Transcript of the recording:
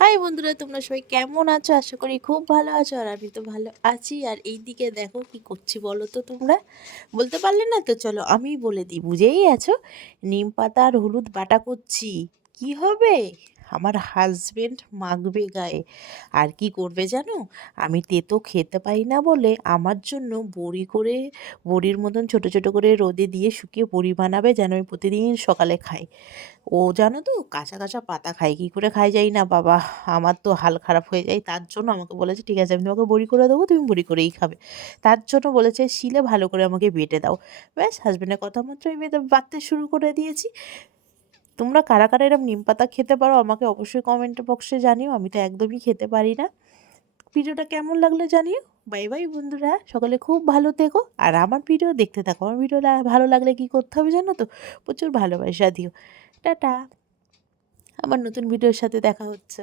High বন্ধুরা, তোমরা সবাই কেমন আছো? আশা করি খুব ভালো আছো। আর আমি তো ভালো আছি। আর এই দিকে দেখো কি করছি বলো তো তোমরা? বলতে পারলে না তো, চলো আমিই বলে দিই। বুঝেই আছো, নিম পাতা আর হলুদ বাটা করছি। কি হবে? আমার হাজবেন্ড মাখবে গায়ে। আর কি করবে জানো? আমি তেতো খেতে পারি না বলে আমার জন্য বড়ির মতন ছোট ছোট করে রোদে দিয়ে শুকিয়ে বড়ি বানাবে, যেন আমি প্রতিদিন সকালে খাই। ও জানো তো, কাঁচা কাঁচা পাতা খায়, কী করে খাই যাই না বাবা। আমার তো হাল খারাপ হয়ে যায়। তার জন্য আমাকে বলেছে ঠিক আছে, আমি তোমাকে বড়ি করে দেবো, তুমি বড়ি করেই খাবে। তার জন্য বলেছে শিলে ভালো করে আমাকে বেটে দাও। ব্যাস, হাজবেন্ডের কথা মতো আমি এটা বাটতে শুরু করে দিয়েছি। তোমরা কারা কারা এরকম নিম পাতা খেতে পারো আমাকে অবশ্যই কমেন্ট বক্সে জানিও। আমি তো একদমই খেতে পারি না। ভিডিওটা কেমন লাগলো জানিও। বাই বাই বন্ধুরা, সকালে খুব ভালো থেকো। আর আমার ভিডিও দেখতে থাকো। আমার ভিডিও ভালো লাগলে কি করতে হবে জানো তো? প্রচুর ভালোবাসা দিও। টাটা। আবার নতুন ভিডিওর সাথে দেখা হচ্ছে।